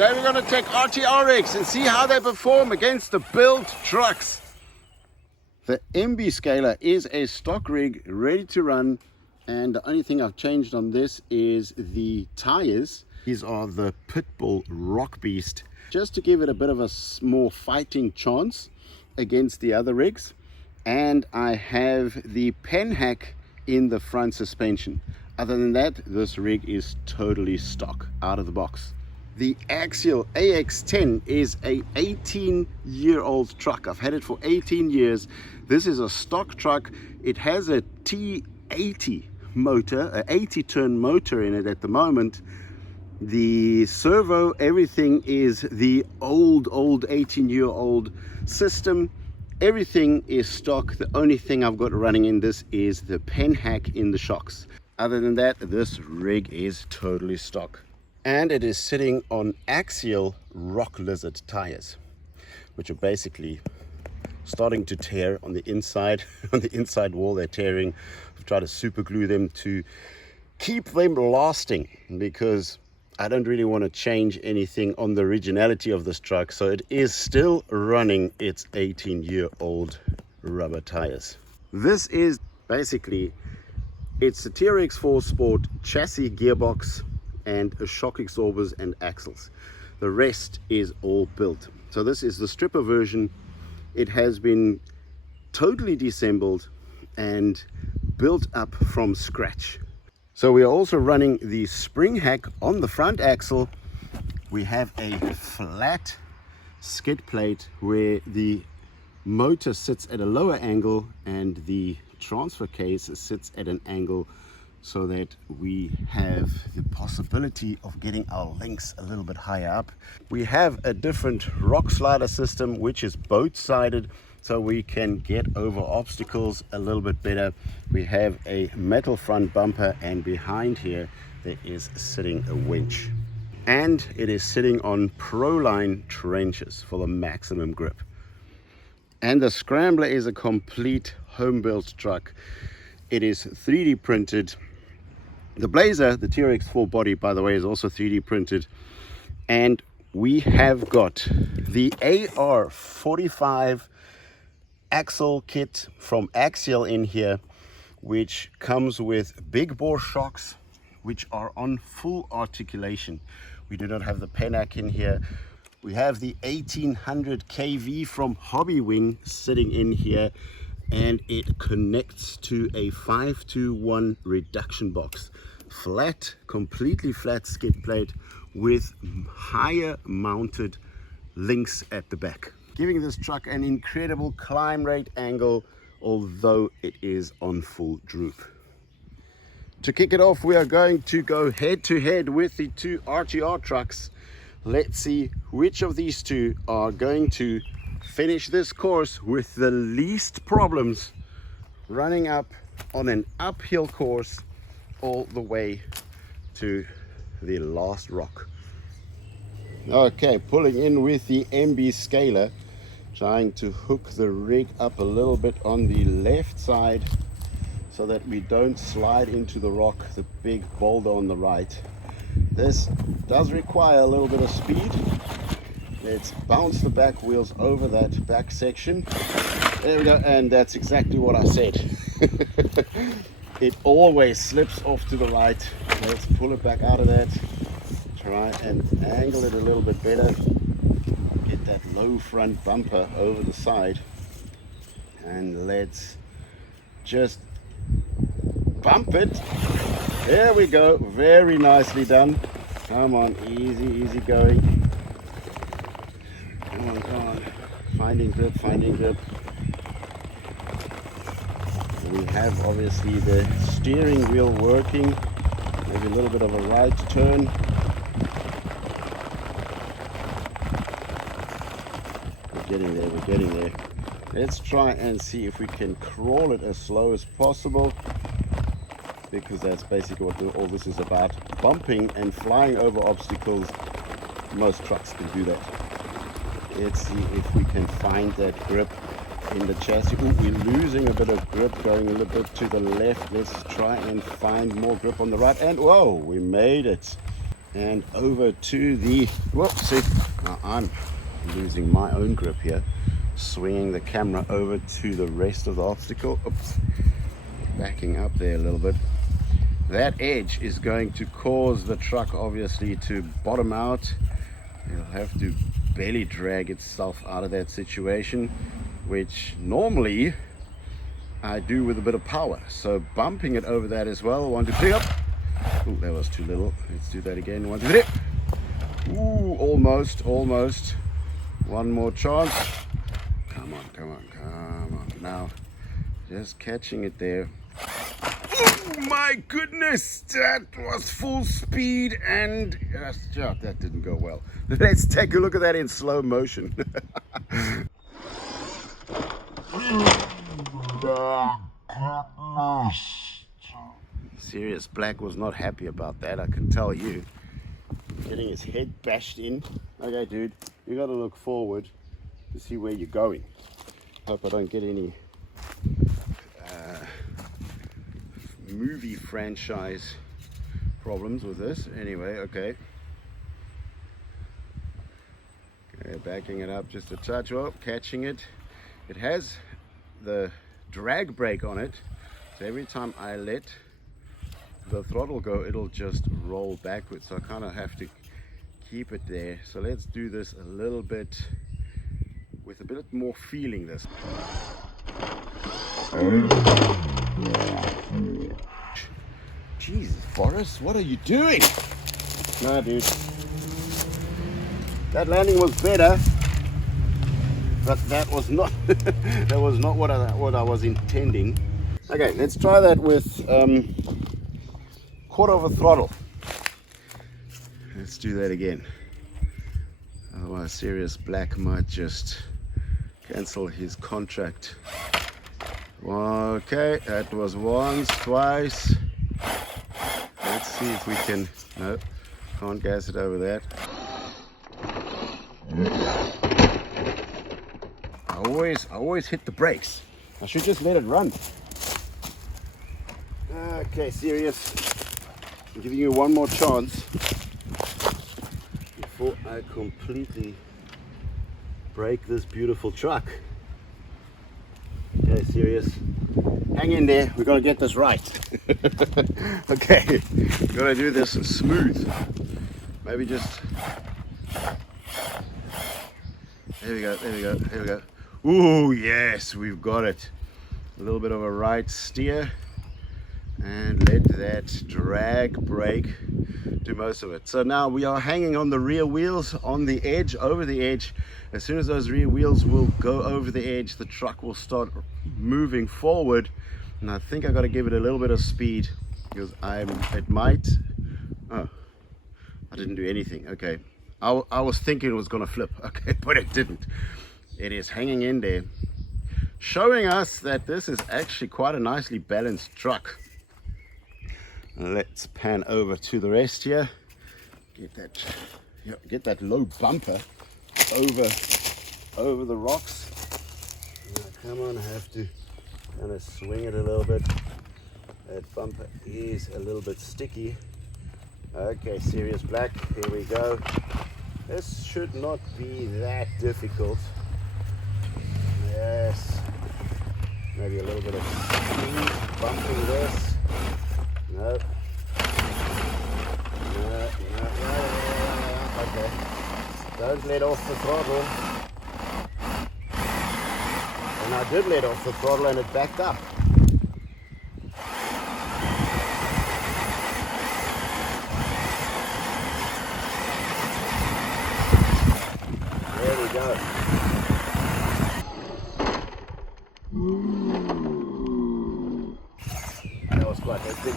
Today we're going to take RTR and see how they perform against the built trucks. The MB Scaler is a stock rig ready to run, and the only thing I've changed on this is the tires. These are the Pitbull Rock Beast, just to give it a bit of a more fighting chance against the other rigs. And I have the pen hack in the front suspension. Other than that, this rig is totally stock out of the box. The Axial AX10 is a 18-year-old truck. I've had it for 18 years. This is a stock truck. It has a T80 motor, an 80-turn motor in it at the moment. The servo, everything is the old 18-year-old system. Everything is stock. The only thing I've got running in this is the pen hack in the shocks. Other than that, this rig is totally stock. And it is sitting on Axial Rock Lizard tires, which are basically starting to tear on the inside. On the inside wall, they're tearing. I've tried to super glue them to keep them lasting, because I don't really want to change anything on the originality of this truck. So it is still running its 18-year-old rubber tires. This is basically, it's a TRX 4 Sport chassis, gearbox, and a shock absorbers and axles. The rest is all built. So this is the stripper version. It has been totally disassembled and built up from scratch. So we are also running the spring hack on the front axle. We have a flat skid plate where the motor sits at a lower angle and the transfer case sits at an angle, so that we have the possibility of getting our links a little bit higher up. We have a different rock slider system, which is both-sided, so we can get over obstacles a little bit better. We have a metal front bumper, and behind here there is sitting a winch. And it is sitting on Proline trenches for the maximum grip. And the Scrambler is a complete home-built truck. It is 3D printed. The Blazer, the TRX 4 body, by the way, is also 3D printed. And we have got the AR45 axle kit from Axial in here, which comes with big bore shocks, which are on full articulation. We do not have the Penac in here. We have the 1800 kV from Hobbywing sitting in here, and it connects to a 521 reduction box. Flat, completely flat skid plate with higher mounted links at the back, giving this truck an incredible climb rate angle, although it is on full droop. To kick it off, we are going to go head to head with the two RTR trucks. Let's see which of these two are going to finish this course with the least problems, running up on an uphill course all the way to the last rock. Okay, pulling in with the MB Scaler, trying to hook the rig up a little bit on the left side so that we don't slide into the rock, the big boulder on the right. This does require a little bit of speed. Let's bounce the back wheels over that back section. There we go, and that's exactly what I said. It always slips off to the right. Let's pull it back out of that. Try and angle it a little bit better. Get that low front bumper over the side. And let's just bump it. There we go, very nicely done. Come on, easy going. Come on, finding grip. We have obviously the steering wheel working, maybe a little bit of a right turn. We're getting there. Let's try and see if we can crawl it as slow as possible, because that's basically what all this is about. Bumping and flying over obstacles, most trucks can do that. Let's see if we can find that grip in the chassis. Ooh, we're losing a bit of grip, going a little bit to the left. Let's try and find more grip on the right, and whoa, we made it. and over to the, whoops, see, now I'm losing my own grip here, swinging the camera over to the rest of the obstacle. Oops, backing up there a little bit. That edge is going to cause the truck obviously to bottom out. It'll have to belly drag itself out of that situation, which normally I do with a bit of power. So bumping it over that as well. 1, 2, 3, up. Ooh, that was too little. Let's do that again. 1, 2, 3. Ooh, almost. One more chance. Come on. Now, just catching it there. Oh my goodness, that was full speed and that didn't go well. Let's take a look at that in slow motion. Serious Black was not happy about that, I can tell you. Getting his head bashed in. Okay, dude, you gotta look forward to see where you're going. Hope I don't get any movie franchise problems with this. Anyway, okay, backing it up just a touch. Oh, catching it. It has the drag brake on it, so every time I let the throttle go, it'll just roll backwards, so I kind of have to keep it there. So let's do this a little bit with a bit more feeling this. Jesus, Boris, what are you doing? Nah, dude. That landing was better, but that was not that was not what I was intending. Okay, let's try that with quarter of a throttle. Let's do that again. Otherwise, Serious Black might just cancel his contract. Okay, that was once, twice. Let's see if we can. No, can't gas it over that. I always hit the brakes. I should just let it run. Okay, Serious. I'm giving you one more chance before I completely break this beautiful truck. Okay, Serious. Hang in there. We're gonna get this right. Okay, we're gonna do this smooth. Maybe just. There we go. Ooh, yes, we've got it. A little bit of a right steer and let that drag brake do most of it. So now we are hanging on the rear wheels on the edge, over the edge. As soon as those rear wheels will go over the edge, the truck will start moving forward. And I think I got to give it a little bit of speed because it might. Oh, I didn't do anything. Okay, I was thinking it was going to flip. Okay, but it didn't. It is hanging in there, showing us that this is actually quite a nicely balanced truck. Let's pan over to the rest here. Get that low bumper over the rocks. Now, come on, I have to kind of swing it a little bit. That bumper is a little bit sticky. Okay, Serious Black, here we go. This should not be that difficult. Yes, maybe a little bit of speed bumping this. No. Okay. Don't let off the throttle. And I did let off the throttle and it backed up. There we go. That was quite hectic.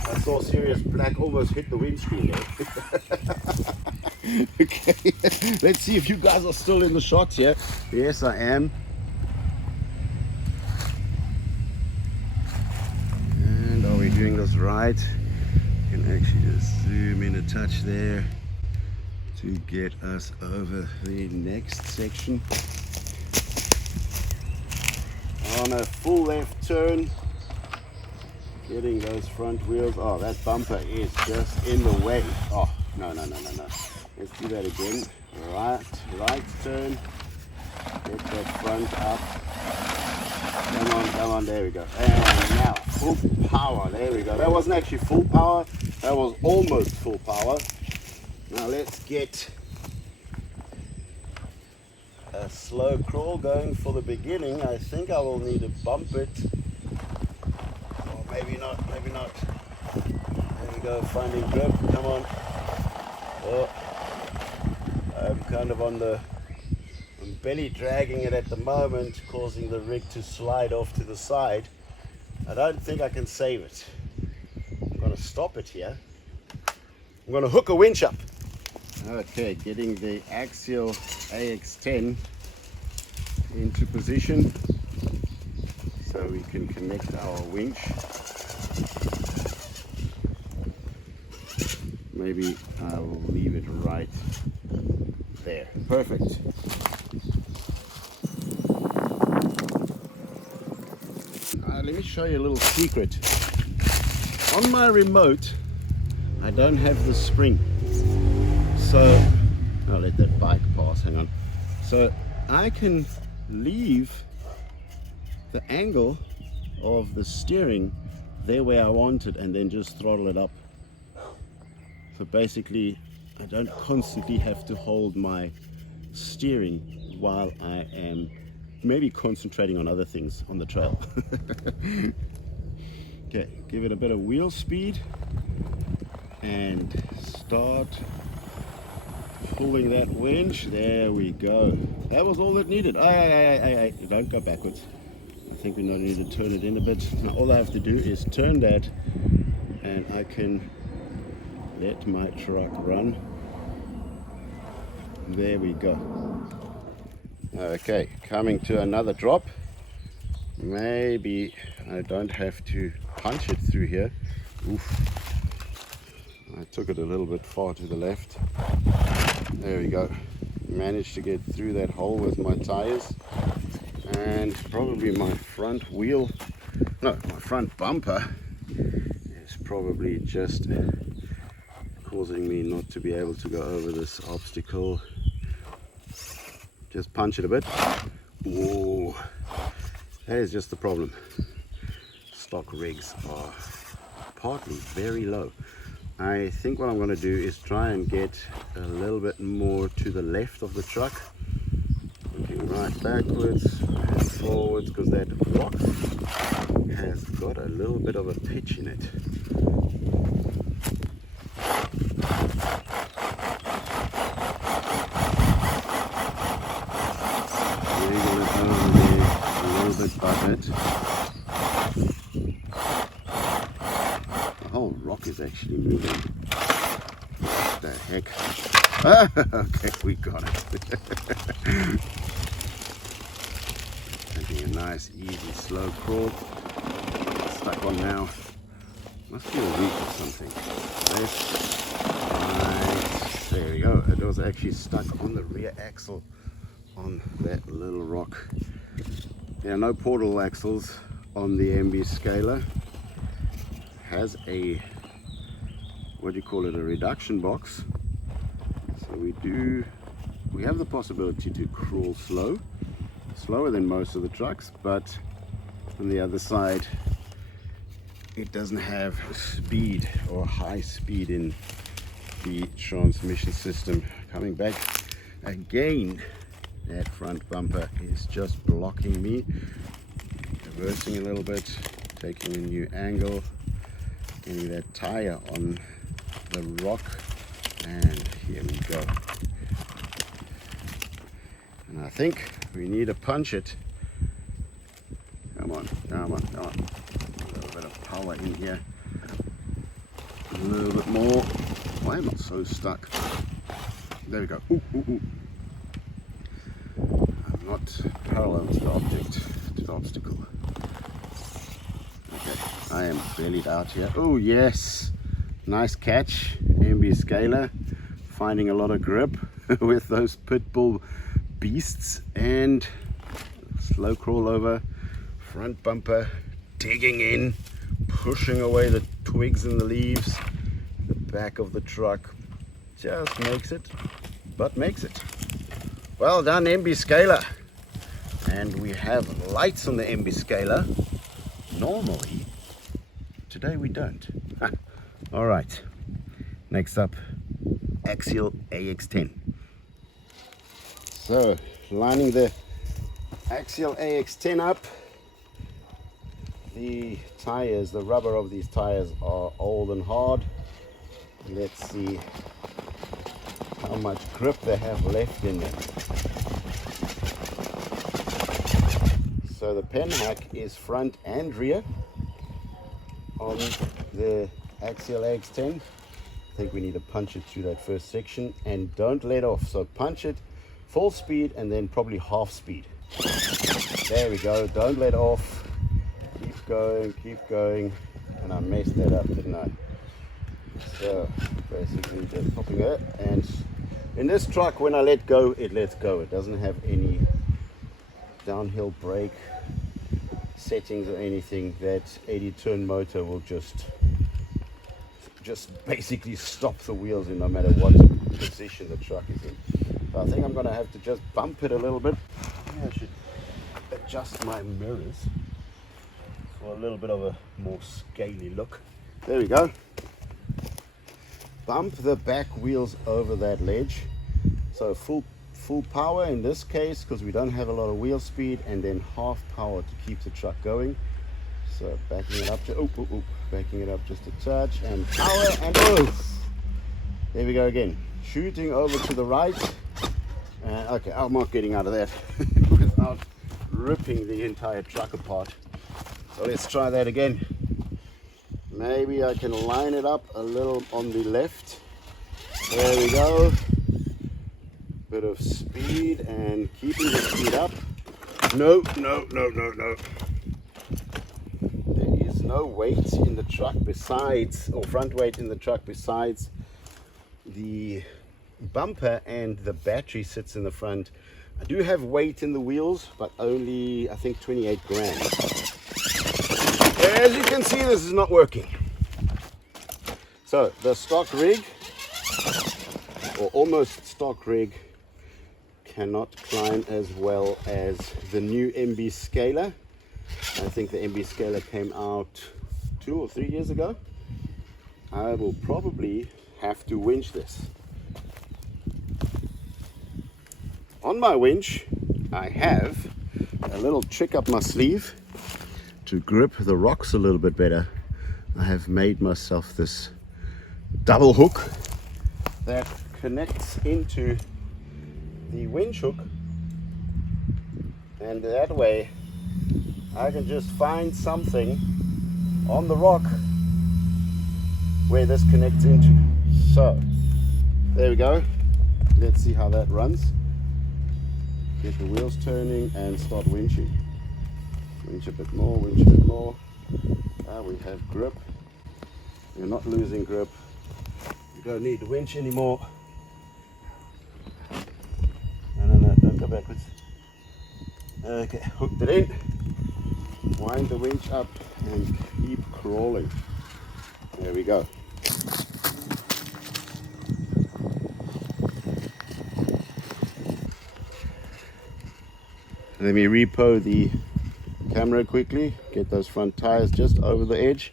I saw Serious Black almost hit the windscreen there. Okay, let's see if you guys are still in the shots here. Yes, I am. And are we doing this right? You can actually just zoom in a touch there to get us over the next section. On a full left turn, getting those front wheels. Oh, that bumper is just in the way. Oh, No. Let's do that again. Right turn. Get that front up. Come on, there we go. And now, full power, there we go. That wasn't actually full power, that was almost full power. Now let's get a slow crawl going for the beginning. I think I will need to bump it. Or maybe not. There we go, finding grip, come on. Oh, I'm kind of on the belly dragging it at the moment, causing the rig to slide off to the side. I don't think I can save it. I'm going to stop it here. I'm going to hook a winch up. Okay, getting the axial AX10 into position so we can connect our winch. Maybe I will leave it right there. Perfect. Let me show you a little secret. On my remote, I don't have the spring. So, I'll let that bike pass, hang on. So, I can leave the angle of the steering there where I want it and then just throttle it up. So basically, I don't constantly have to hold my steering while I am maybe concentrating on other things on the trail. Okay, give it a bit of wheel speed and start pulling that winch. There we go. That was all it needed. Aye, don't go backwards. I think we now need to turn it in a bit. Now all I have to do is turn that and I can let my truck run. There we go. Okay, coming to another drop. Maybe I don't have to punch it through here. Oof. I took it a little bit far to the left. There we go. Managed to get through that hole with my tires. And probably my front bumper is probably just causing me not to be able to go over this obstacle. Just punch it a bit. Whoa, that is just the problem. Stock rigs are partly very low. I think what I'm going to do is try and get a little bit more to the left of the truck. Looking right backwards and forwards because that rock has got a little bit of a pitch in it. The whole rock is actually moving. What the heck? Ah, okay, we got it. Taking a nice, easy, slow crawl. Stuck on now. Must be a week or something. Right. There we go. It was actually stuck on the rear axle on that little rock. There are no portal axles on the MB Scaler. Has a, what do you call it, a reduction box. So we have the possibility to crawl slower than most of the trucks, but on the other side it doesn't have speed or high speed in the transmission system. Coming back again, that front bumper is just blocking me. Reversing a little bit, taking a new angle, getting that tire on the rock, and here we go. And I think we need to punch it. Come on. A little bit of power in here. A little bit more. Why am I so stuck? There we go. Ooh. I'm not parallel to the object, to the obstacle. Okay, I am bellied out here. Oh yes, nice catch, MB Scaler. Finding a lot of grip with those pit bull beasts, and slow crawl over, front bumper digging in, pushing away the twigs and the leaves, the back of the truck Just makes it, but makes it. Well done, MB Scaler. And we have lights on the MB Scaler. Normally, today we don't. All right, next up, Axial AX10. So, lining the Axial AX10 up. The tires, the rubber of these tires are old and hard. Let's see how much grip they have left in them. So the pen hack is front and rear on the Axial AX10. I think we need to punch it through that first section and don't let off. So punch it full speed and then probably half speed. There we go, don't let off. Keep going. And I messed that up, didn't I? So basically just popping it, and in this truck when I let go, it lets go. It doesn't have any downhill brake settings or anything. That 80-turn motor will just basically stop the wheels in no matter what position the truck is in. So I think I'm gonna have to just bump it a little bit. I should adjust my mirrors for a little bit of a more scaly look. There we go. Bump the back wheels over that ledge. So full power in this case because we don't have a lot of wheel speed, and then half power to keep the truck going. So backing it up to backing it up just a touch, and power, and there we go again. Shooting over to the right. Okay, I'm not getting out of that without ripping the entire truck apart. So let's try that again. Maybe I can line it up a little on the left. There we go. Bit of speed and keeping the speed up. No. There is no weight in the truck besides, or front weight in the truck besides the bumper, and the battery sits in the front. I do have weight in the wheels, but only I think 28 grams. As you can see, this is not working. So the stock rig, or almost stock rig, cannot climb as well as the new MB Scaler. I think the MB Scaler came out 2 or 3 years ago. I will probably have to winch this. On my winch, I have a little trick up my sleeve to grip the rocks a little bit better. I have made myself this double hook that connects into the winch hook, and that way I can just find something on the rock where this connects into. So there we go. Let's see how that runs. Get the wheels turning and start winching. Winch a bit more, winch a bit more. We have grip. We're not losing grip. You don't need the winch anymore. No, don't go backwards. Okay, hooked it in. Wind the winch up and keep crawling. There we go. Let me repo the camera quickly, get those front tires just over the edge,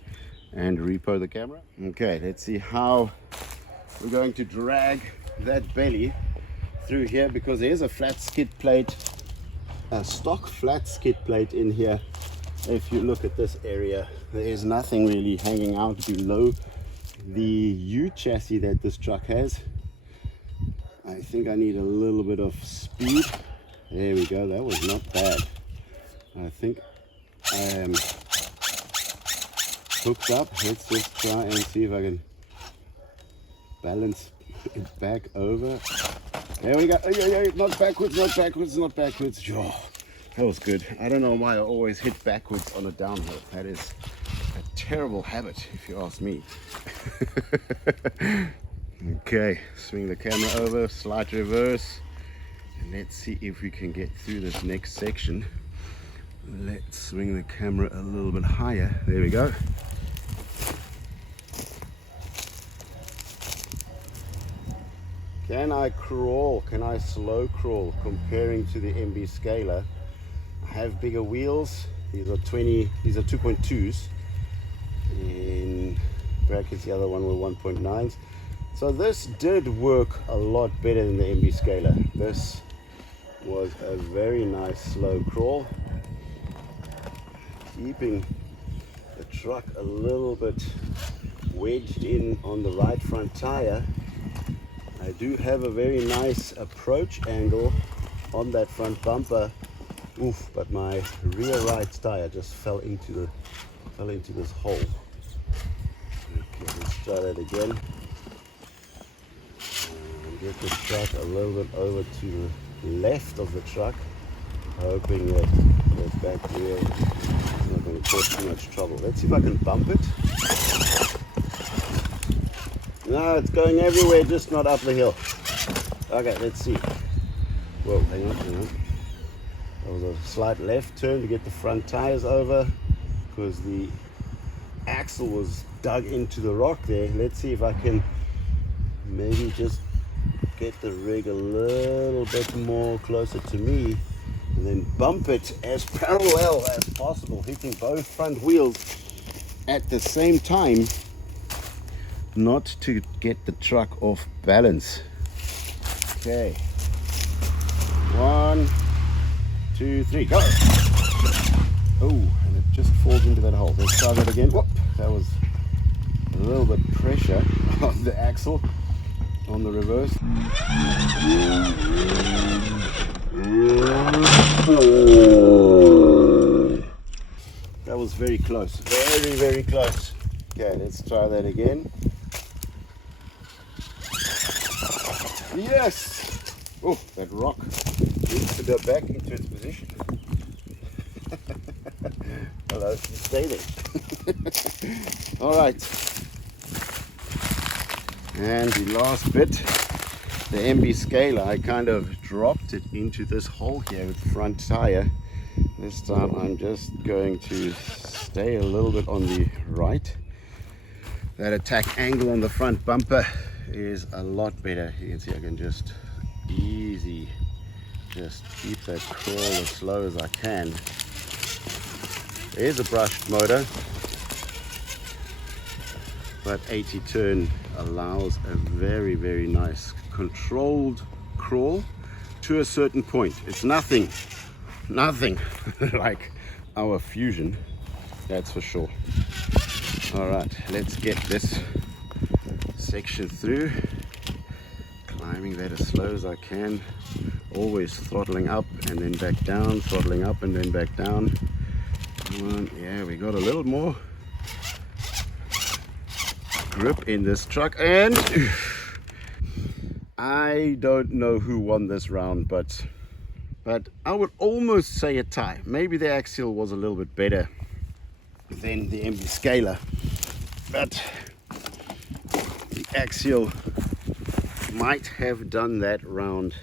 and repo the camera. Okay, let's see how we're going to drag that belly through here, because there's a flat skid plate, a stock flat skid plate in here. If you look at this area, there is nothing really hanging out below the U chassis that this truck has. I think I need a little bit of speed. There we go, that was not bad. I think I am hooked up. Let's just try and see if I can balance it back over. There we go. Not backwards, not backwards, not backwards. Oh, that was good. I don't know why I always hit backwards on a downhill. That is a terrible habit, if you ask me. Okay, swing the camera over, slight reverse. Let's see if we can get through this next section. Let's swing the camera a little bit higher. There we go. Can I crawl? Can I slow crawl comparing to the MB Scaler? I have bigger wheels. These are 2.2s. In brackets, the other one were 1.9s. So this did work a lot better than the MB Scaler. This was a very nice slow crawl, keeping the truck a little bit wedged in on the right front tire. I do have a very nice approach angle on that front bumper. Oof, but my rear right tire just fell into this hole. Okay, let's try that again. And get the truck a little bit over to the left of the truck, hoping that the back wheel is not going to cause too much trouble. Let's see if I can bump it. No, it's going everywhere, just not up the hill. Okay, let's see. Whoa, hang on. There was a slight left turn to get the front tires over because the axle was dug into the rock there. Let's see if I can maybe just get the rig a little bit more closer to me and then bump it as parallel as possible, hitting both front wheels at the same time, not to get the truck off balance. Okay, 1, 2, 3, go. Oh, and it just falls into that hole. Let's try that again. Whoop, that was a little bit pressure on the axle on the reverse. That was very close, very, very close. Okay, let's try that again. Yes! Oh, that rock needs to go back into its position. Hello, you stay there. All right. And the last bit, the MB Scaler, I kind of dropped it into this hole here with the front tire. This time I'm just going to stay a little bit on the right. That attack angle on the front bumper is a lot better. You can see I can just keep that crawl as slow as I can. There's a brushed motor, but 80 turn allows a very, very nice controlled crawl to a certain point. It's nothing like our Fusion, that's for sure. All right, let's get this section through, climbing that as slow as I can, always throttling up and then back down, throttling up and then back down. Yeah, we got a little more grip in this truck, and I don't know who won this round, but I would almost say a tie. Maybe the axial was a little bit better than the MB Scaler, but the axial might have done that round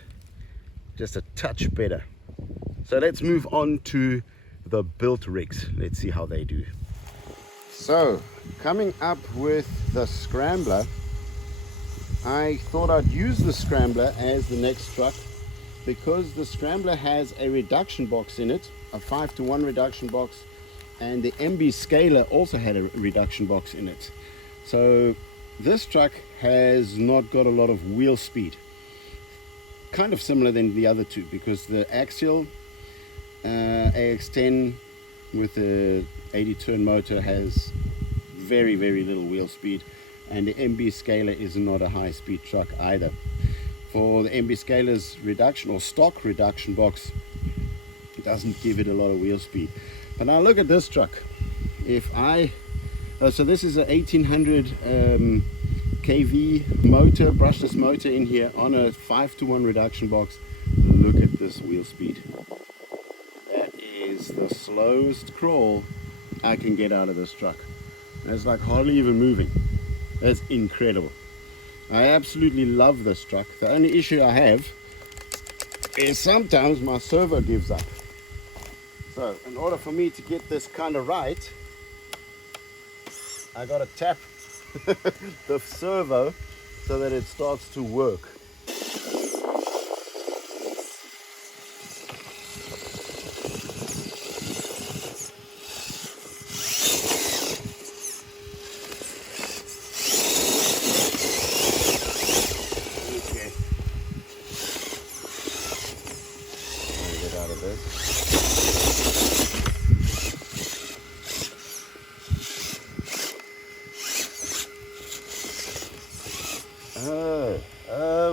just a touch better. So let's move on to the built rigs. Let's see how they do. So coming up with the Scrambler, I thought I'd use the Scrambler as the next truck because the Scrambler has a reduction box in it, a 5-to-1 reduction box, and the MB Scaler also had a reduction box in it. So this truck has not got a lot of wheel speed. Kind of similar than the other two because the axial AX10 with the 80 turn motor has very, very little wheel speed, and the MB Scaler is not a high speed truck either. For the MB Scaler's reduction or stock reduction box, it doesn't give it a lot of wheel speed. But now look at this truck. So this is a 1800 kV motor, brushless motor in here on a 5-to-1 reduction box. Look at this wheel speed. That is the slowest crawl I can get out of this truck. It's like hardly even moving. That's incredible. I absolutely love this truck. The only issue I have is sometimes my servo gives up. So in order for me to get this kind of right, I gotta tap the servo so that it starts to work.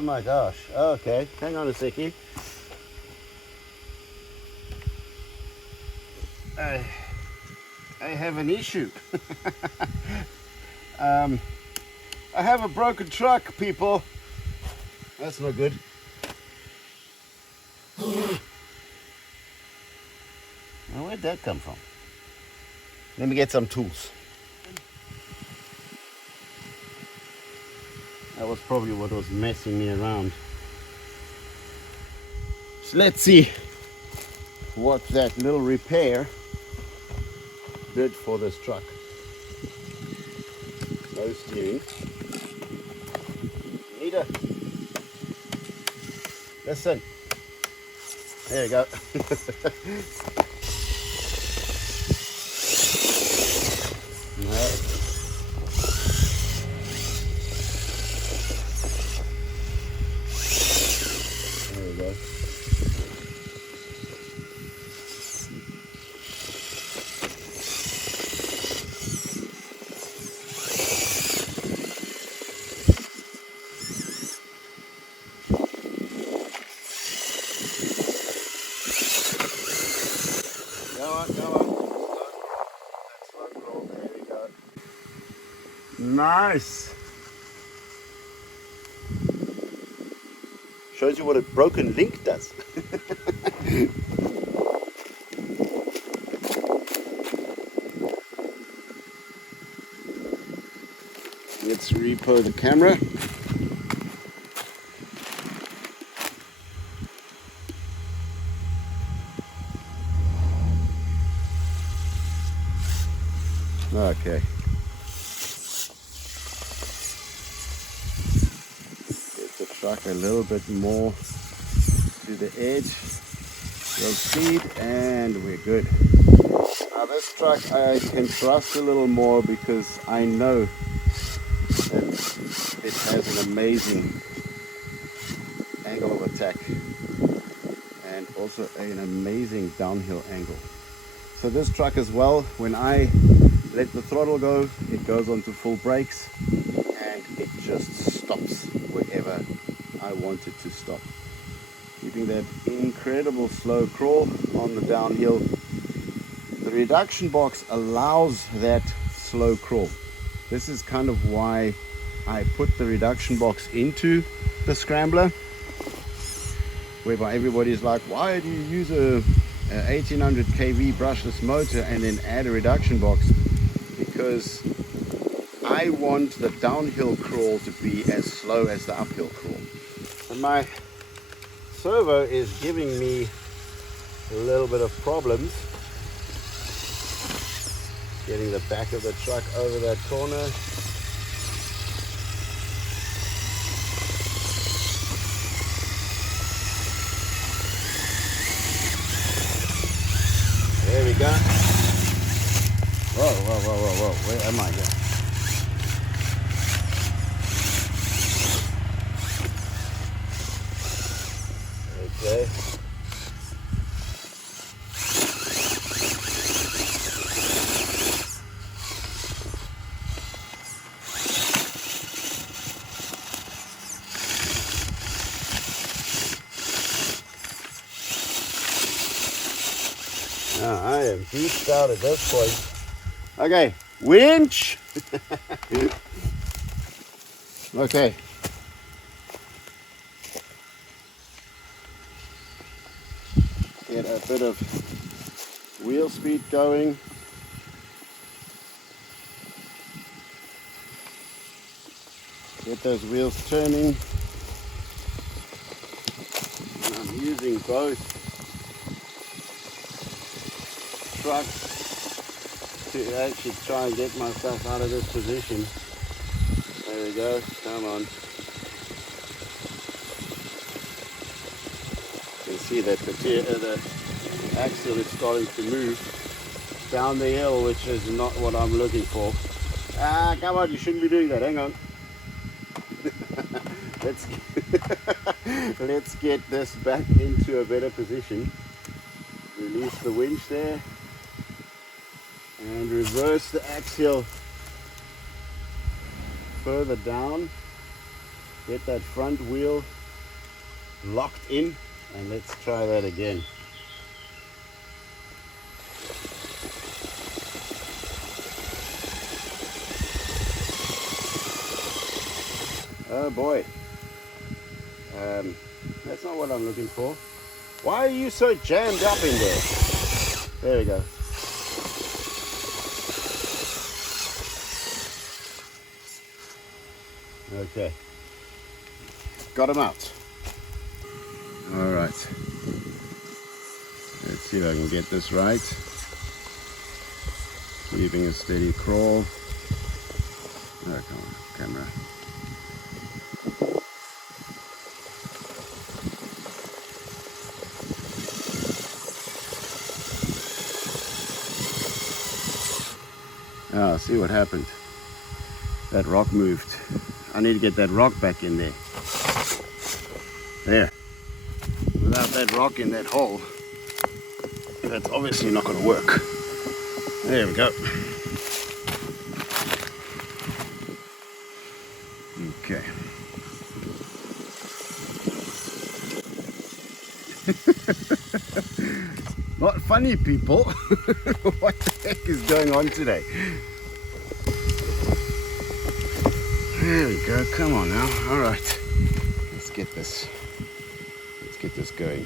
my gosh. Okay, hang on a seckie. I have an issue. I have a broken truck, people. That's not good. Now, where'd that come from? Let me get some tools. That was probably what was messing me around. So let's see what that little repair did for this truck. No steering. Nita, listen. There you go. No. There we go. Go on. Slow crawl. There we go. Nice. Shows you what a broken link does. Let's repo the camera. Okay. Get the truck a little bit more to the edge. Low speed, and we're good. Now this truck I can trust a little more because I know that it has an amazing angle of attack and also an amazing downhill angle. So this truck as well, when I let the throttle go, it goes onto full brakes and it just stops wherever I want it to stop. Keeping that incredible slow crawl on the downhill. The reduction box allows that slow crawl. This is kind of why I put the reduction box into the scrambler, whereby everybody's like, why do you use a 1800 kV brushless motor and then add a reduction box? Because I want the downhill crawl to be as slow as the uphill crawl. And my servo is giving me a little bit of problems getting the back of the truck over that corner. There we go. Whoa. Where am I here? Okay. Now I am beached out at this point. Okay, winch. Okay. Get a bit of wheel speed going. Get those wheels turning. And I'm using both trucks to actually try and get myself out of this position. There we go, come on. You can see that the axle is starting to move down the hill, which is not what I'm looking for. Ah, come on, you shouldn't be doing that, hang on. Let's get this back into a better position. Release the winch there. And reverse the axial further down. Get that front wheel locked in, and let's try that again. Oh boy, that's not what I'm looking for. Why are you so jammed up in there? There we go. Okay, got him out. All right, let's see if I can get this right. Keeping a steady crawl. Oh, come on, camera. Ah, see what happened. That rock moved. I need to get that rock back in there. There. Without that rock in that hole, that's obviously not going to work. There we go. Okay. Not funny, people. What the heck is going on today? There we go. Come on now. All right. Let's get this. Let's get this going.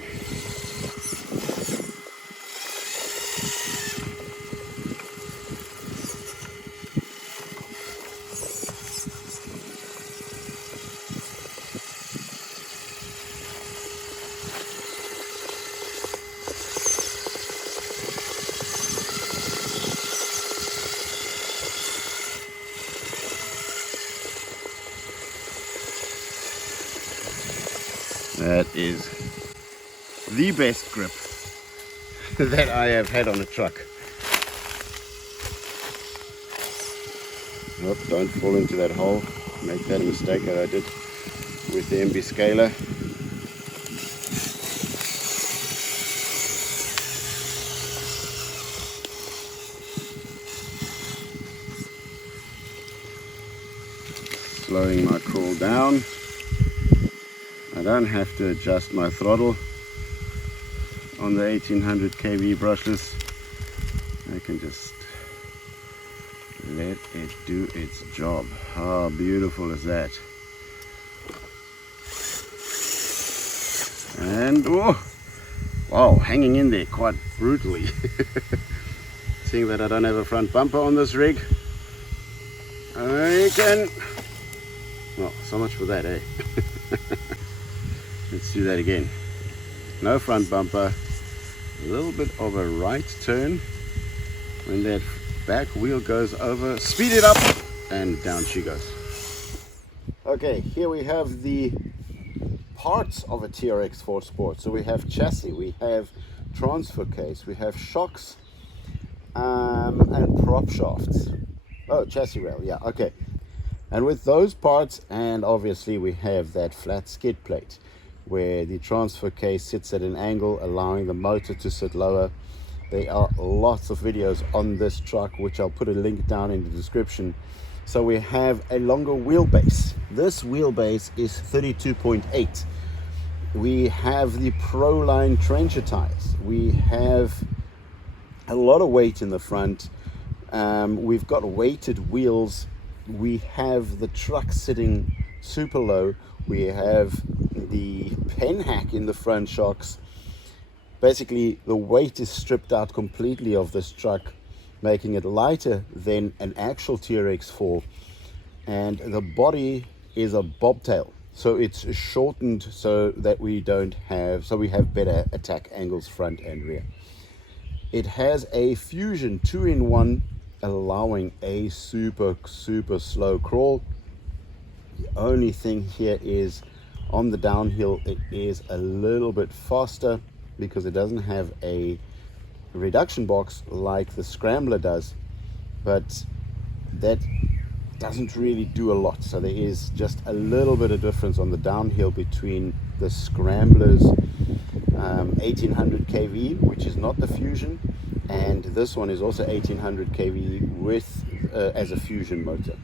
That is the best grip that I have had on a truck. Nope, don't fall into that hole. Make that mistake that I did with the MB scaler. Slowing my crawl down. I don't have to adjust my throttle on the 1800 kV brushless. I can just let it do its job. How beautiful is that? And oh, wow, hanging in there quite brutally. Seeing that I don't have a front bumper on this rig, I can, well, so much for that, eh? Let's do that again. No front bumper, a little bit of a right turn. When that back wheel goes over, speed it up, and down she goes. Okay, here we have the parts of a TRX 4 Sport. So we have chassis, we have transfer case, we have shocks, and prop shafts. Oh, chassis rail, yeah, okay. And with those parts, and obviously we have that flat skid plate, where the transfer case sits at an angle, allowing the motor to sit lower. There are lots of videos on this truck, which I'll put a link down in the description. So we have a longer wheelbase. This wheelbase is 32.8. We have the Proline trencher tires. We have a lot of weight in the front. We've got weighted wheels. We have the truck sitting super low. We have the pen hack in the front shocks. Basically, the weight is stripped out completely of this truck, making it lighter than an actual TRX 4. And the body is a bobtail, so it's shortened so that we have better attack angles front and rear. It has a Fusion 2-in-1, allowing a super slow crawl. The only thing here is on the downhill it is a little bit faster because it doesn't have a reduction box like the Scrambler does, but that doesn't really do a lot. So there is just a little bit of difference on the downhill between the Scrambler's 1800 kV, which is not the Fusion, and this one is also 1800 kV with as a Fusion motor.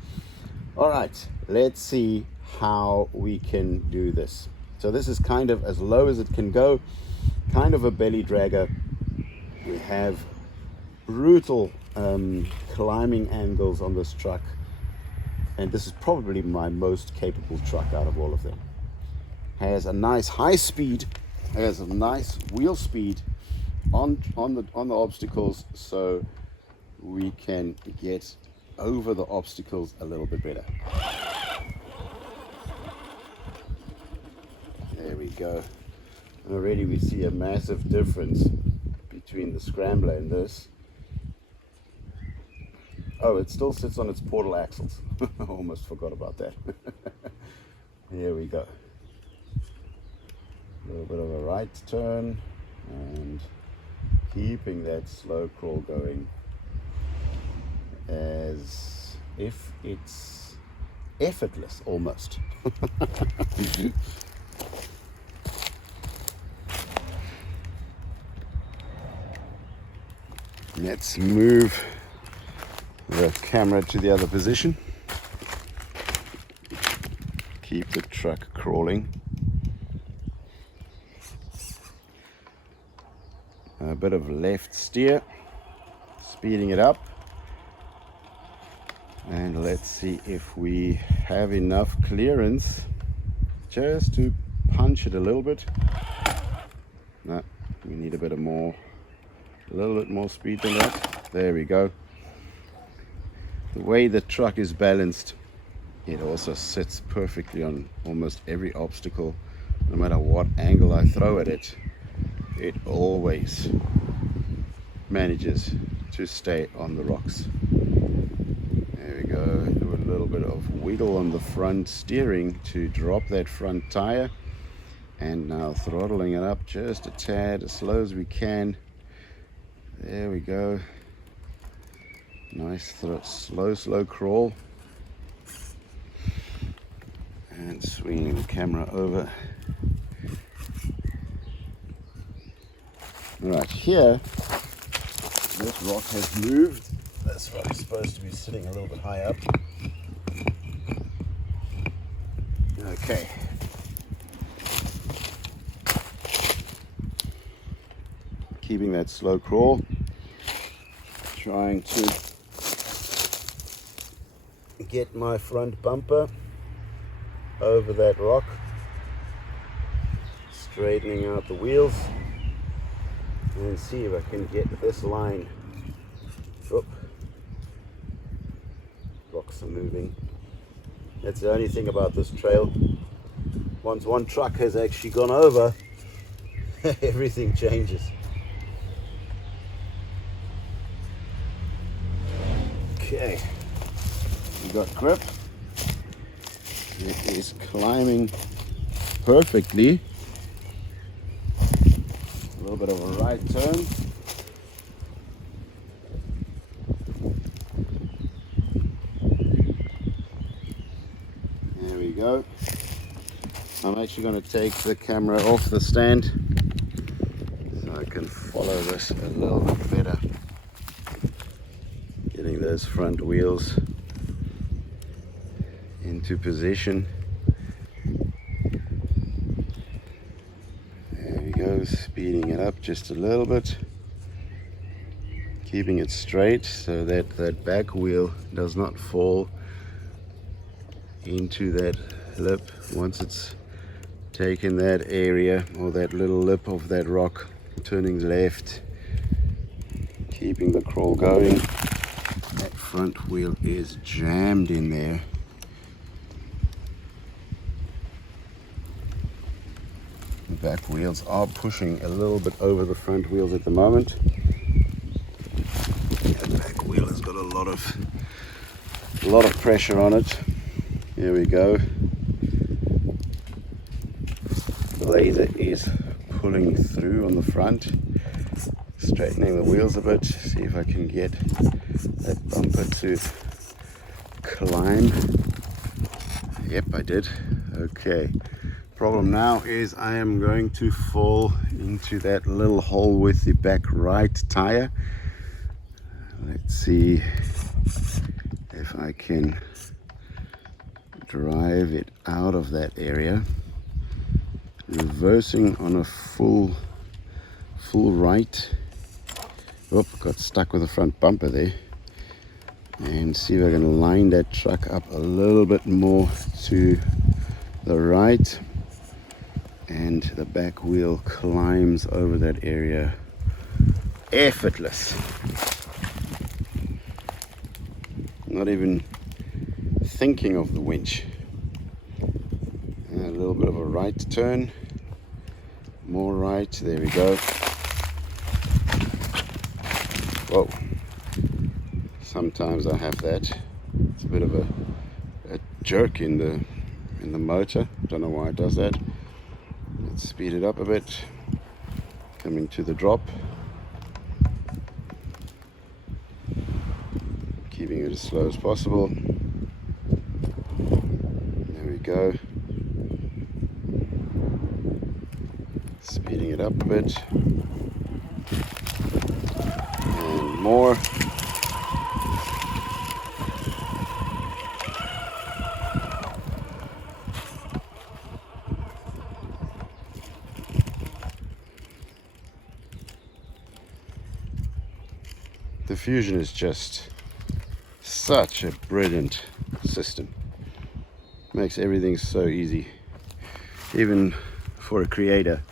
All right, let's see how we can do this. So this is kind of as low as it can go, kind of a belly dragger. We have brutal climbing angles on this truck, and this is probably my most capable truck out of all of them. Has a nice high speed, has a nice wheel speed on the obstacles, so we can get over the obstacles a little bit better. There we go. And already we see a massive difference between the Scrambler and this. Oh, it still sits on its portal axles. I almost forgot about that. Here we go. A little bit of a right turn and keeping that slow crawl going as if it's effortless almost. Let's move the camera to the other position. Keep the truck crawling. A bit of left steer, speeding it up. And let's see if we have enough clearance just to punch it a little bit. No, we need a little bit more speed than that. There we go. The way the truck is balanced, it also sits perfectly on almost every obstacle. No matter what angle I throw at it, it always manages to stay on the rocks. There we go. Do a little bit of wiggle on the front steering to drop that front tire, and now throttling it up just a tad, as slow as we can. There we go. Nice slow crawl. And swinging the camera over. Right here, this rock has moved. This rock is supposed to be sitting a little bit high up. Okay. Keeping that slow crawl. Trying to get my front bumper over that rock. Straightening out the wheels. And see if I can get this line. Oop. Rocks are moving. That's the only thing about this trail. Once one truck has actually gone over, everything changes. Okay, we got grip. It is climbing perfectly. A little bit of a right turn. There we go. I'm actually going to take the camera off the stand so I can follow this a little bit better. Getting those front wheels into position. Speeding it up just a little bit, keeping it straight so that that back wheel does not fall into that lip once it's taken that area or that little lip of that rock. Turning left, keeping the crawl going. That front wheel is jammed in there. Back wheels are pushing a little bit over the front wheels at the moment. The back wheel has got a lot of pressure on it. Here we go. The laser is pulling through on the front, straightening the wheels a bit. See if I can get that bumper to climb. Yep, I did. Okay. Problem now is I am going to fall into that little hole with the back right tire. Let's see if I can drive it out of that area. reversing on a full right. Oh, got stuck with the front bumper there. And see if I can line that truck up a little bit more to the right, and the back wheel climbs over that area effortless. Not even thinking of the winch. And a little bit of a right turn, more right, there we go. Whoa, sometimes I have that. It's a bit of a jerk in the motor. Don't know why it does that. Let's speed it up a bit. Coming to the drop. Keeping it as slow as possible. There we go. Speeding it up a bit. And more. The Fusion is just such a brilliant system. Makes everything so easy, even for a creator.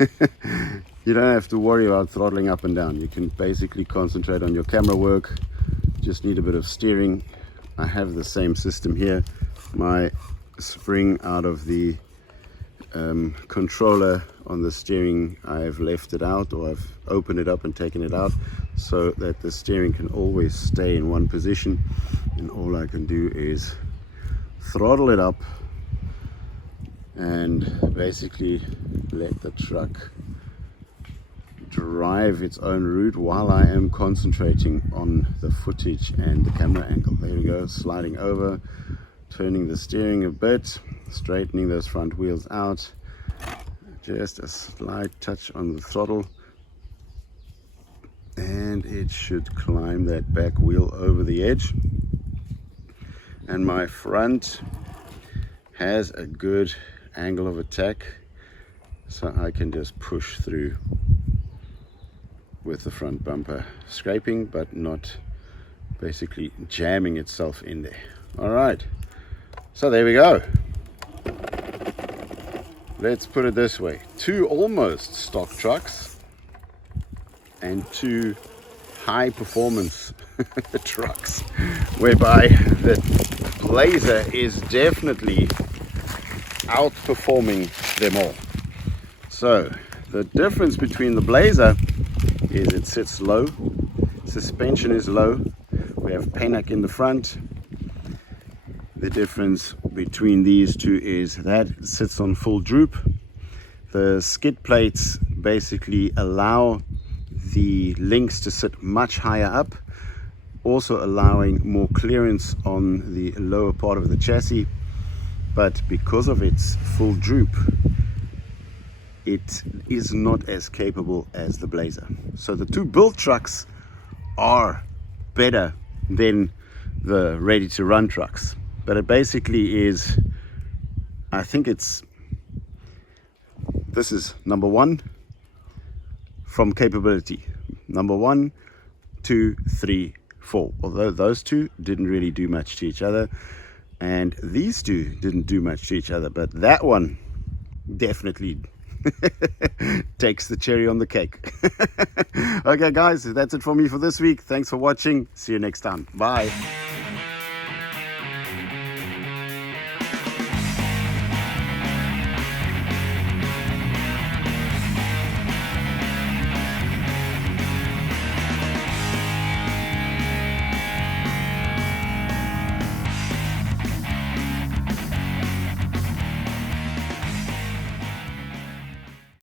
You don't have to worry about throttling up and down. You can basically concentrate on your camera work. Just need a bit of steering. I have the same system here. My spring out of the controller on the steering, I've left it out, or I've opened it up and taken it out, so that the steering can always stay in one position, and all I can do is throttle it up and basically let the truck drive its own route while I am concentrating on the footage and the camera angle. There we go, sliding over, turning the steering a bit, straightening those front wheels out, just a slight touch on the throttle, and it should climb that back wheel over the edge. And my front has a good angle of attack, so I can just push through with the front bumper scraping, but not basically jamming itself in there. All right, so there we go. Let's put it this way: two almost stock trucks and two high performance trucks, whereby the Blazer is definitely outperforming them all. So the difference between the Blazer is it sits low, suspension is low, we have Panac in the front. The difference between these two is that it sits on full droop. The skid plates basically allow the links to sit much higher up, also allowing more clearance on the lower part of the chassis. But because of its full droop, it is not as capable as the Blazer. So the two built trucks are better than the ready to run trucks. But it basically is, I think this is number one from capability. Number 1, 2, 3, 4. Although those two didn't really do much to each other, and these two didn't do much to each other, but that one definitely takes the cherry on the cake. Okay guys, that's it for me for this week. Thanks for watching. See you next time. Bye.